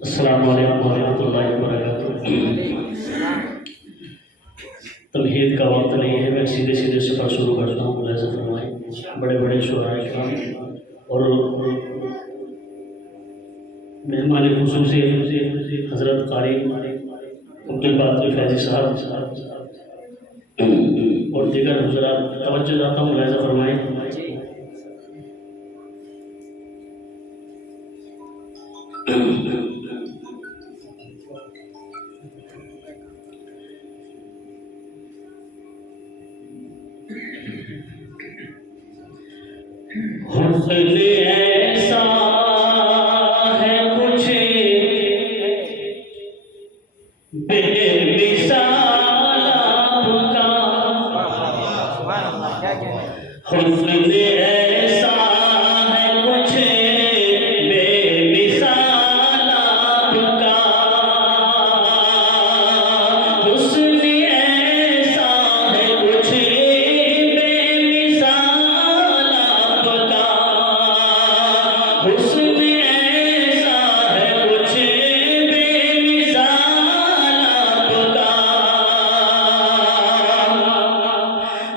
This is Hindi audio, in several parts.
अस्सलामु अलैकुम वरहमतुल्लाहि वबरकातुहू। तमहीद का वक्त नहीं है, मैं सीधे सीधे सफ़र शुरू करता हूँ। मुलाज़ा फरमाएं। बड़े बड़े शुरा और मेहमान खुसूसी हज़रत कारी अब्दुल बाक़ी फैज़ी साहब और दीगर हुज़रात तवज्जो चाहता हूँ, मुलाज़ा फरमाएं। हुस्न ऐसा है कुछ बेमिसाल आपका, हुस्न ऐसा है कुछ बेमिसाल आपका, हुस्न ऐसा है कुछ बेमिसाल आपका, हुस्न ऐसा है कुछ बेमिसाल आपका।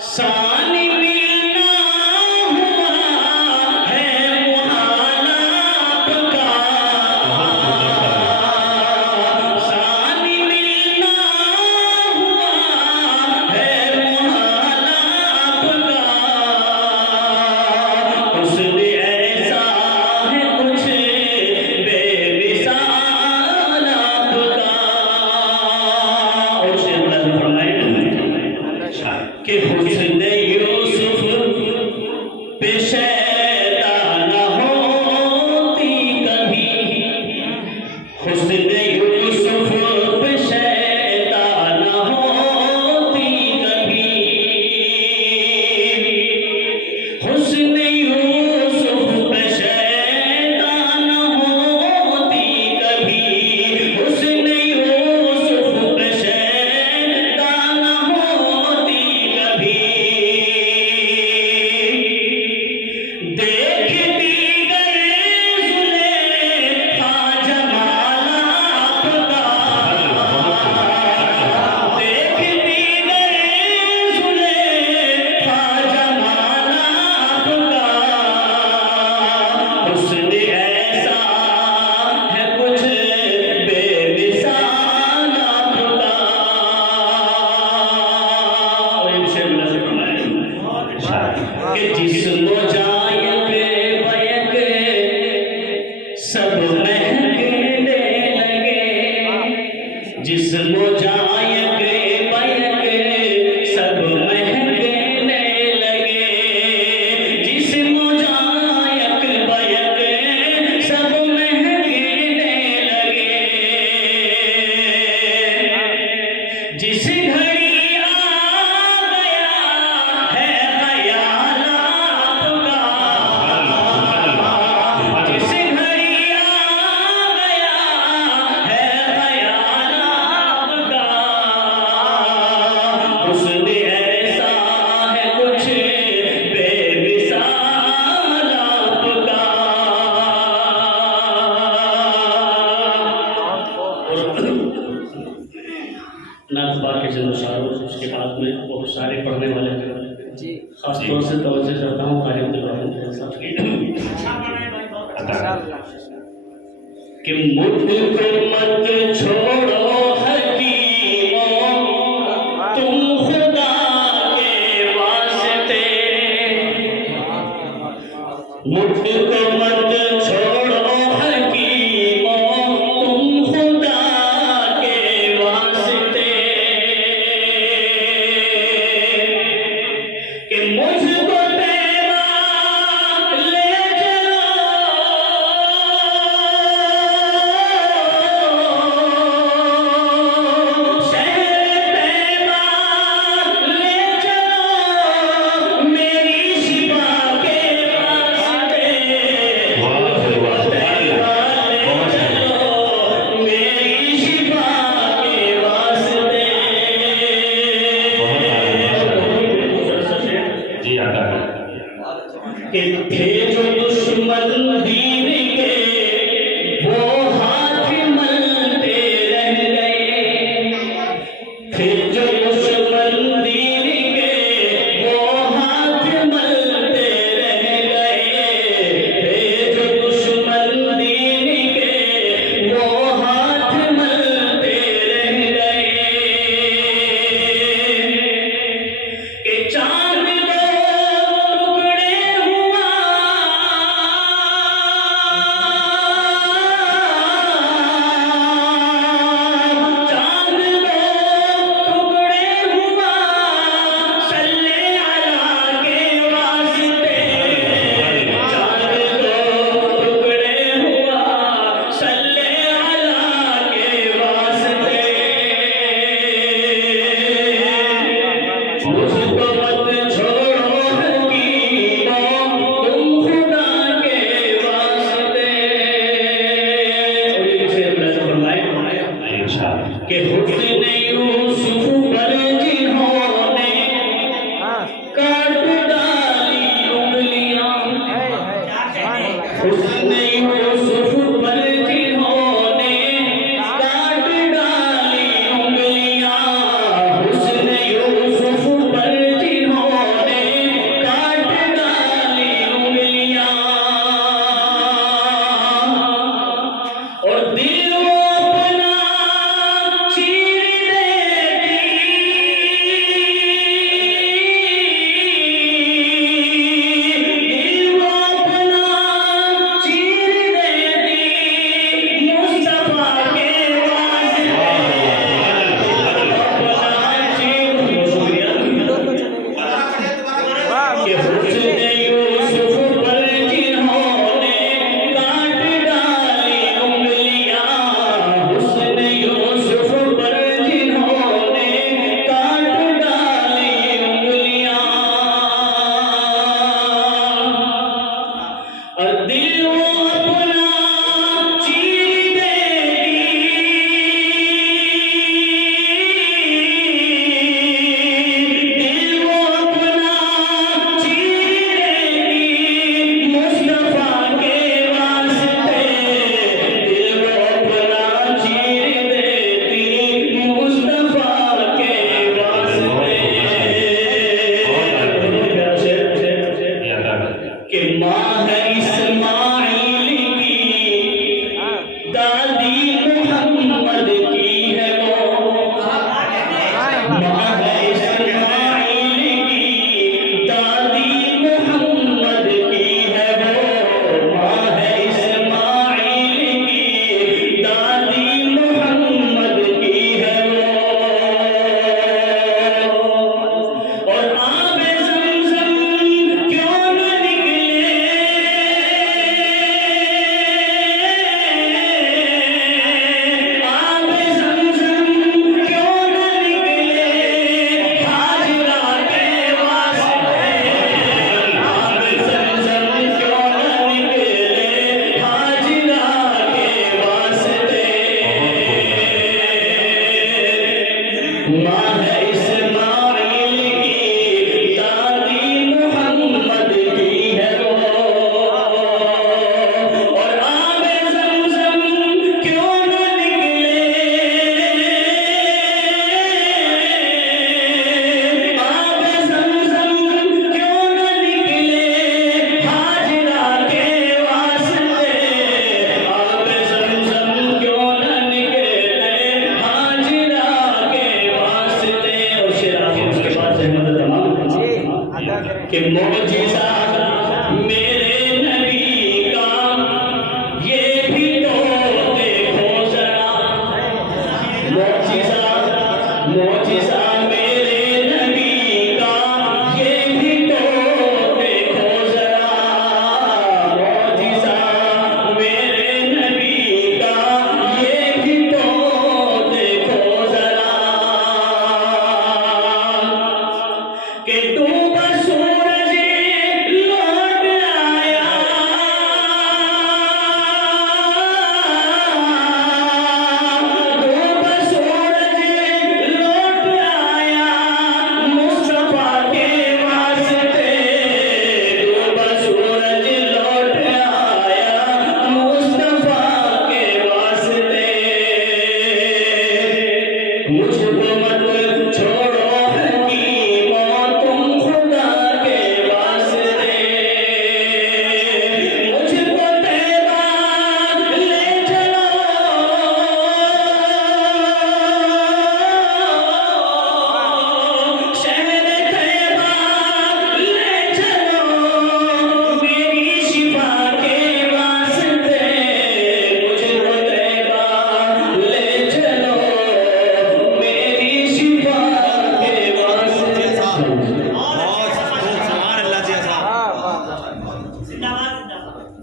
सानी मिलना हुआ है मुहाल आपका, सानी मिलना हुआ है मुहाल आपका, हुस्न ऐसा है कुछ बेमिसाल आपका। और शेर बुलंद फरमाएं कि हुस्न यूसुफ पे शैतान होती कभी, हुस्न यूसुफ पे शैतान होती कभी, हुस्न यूसुफ पे शैतान होती कभी, हुस्न यूसुफ पे शैतान होती कभी। देखती गए जुलेखा जमाल आपका, देखती गए जुलेखा जमाल आपका, हुस्न ऐसा है कुछ बेमिसाल आपका। और ये शेर बुलंद फरमाएं कि जिस्म जायक बयक सब महकने लगे, जिस्म जायक बयक सब महकने लगे, जिस्म जायक बयक सब महकने लगे। जिस घड़ी आ गया है ख्याल आपका, जिस घड़ी आ गया है ख्याल आपका, हुस्न ऐसा है कुछ बेमिसाल आपका। नात बार के चंद शारों उसके बाद में बहुत सारे पढ़ने वाले थे, खास तौर से तवज्जो चाहता हूँ कारी अब्दुल बाक़ी साहब की कि मुझको मत छोड़ो हकीमों तुम खुदा के वास्ते, मुझको मत छोड़ो हकीमों तुम खुदा के वास्ते, कि मुझको पैगाम ले चलो, कि हुस्न यूसुफ पर जिन्होंने काट डाली उंगलियां, हुस्न यूसुफ पर जिन्होंने काट डाली उंगलियां, हुस्न यूसुफ पर जिन्होंने काट डाली उंगलियां, और दिल वो अपना चीर देती, दिल वो अपना चीर देती, मुस्तफा के वास्ते अपना चीर कि हुस्न यूसुफ पर जिन्होंने काट डाली उंगलियां, हुस्न यूसुफ पर जिन्होंने काट डाली उंगलियां, और दिल वो अपना चीर देती, दिल वो अपना चीर देती, मुस्तफा के वास्ते, दिल वो अपना चीर देती, मुस्तफा के वास्ते, कि माँ है इस्माइल की, दादी मोहम्मद की है वो, माँ है इस्माइल की, दादी मोहम्मद की है वो, माँ है इस्माइल की, दादी मोहम्मद की है वो, और आबे ज़मज़म क्यों न निकले, आबे ज़मज़म क्यों न निकले, हाजिरा के वास्ते, आबे ज़मज़म क्यों न निकले, हाजिरा के वास्ते, माँ है इस्माइल की, दादी मोहम्मद की है वो, और आबे ज़मज़म क्यों न निकले, आबे ज़मज़म क्यों न निकले, हाजिरा के वास्ते, आबे ज़मज़म क्यों न निकले, हाजिरा के वास्ते, और शेर आखिर उसके बाद से मदद तमाम कि मौज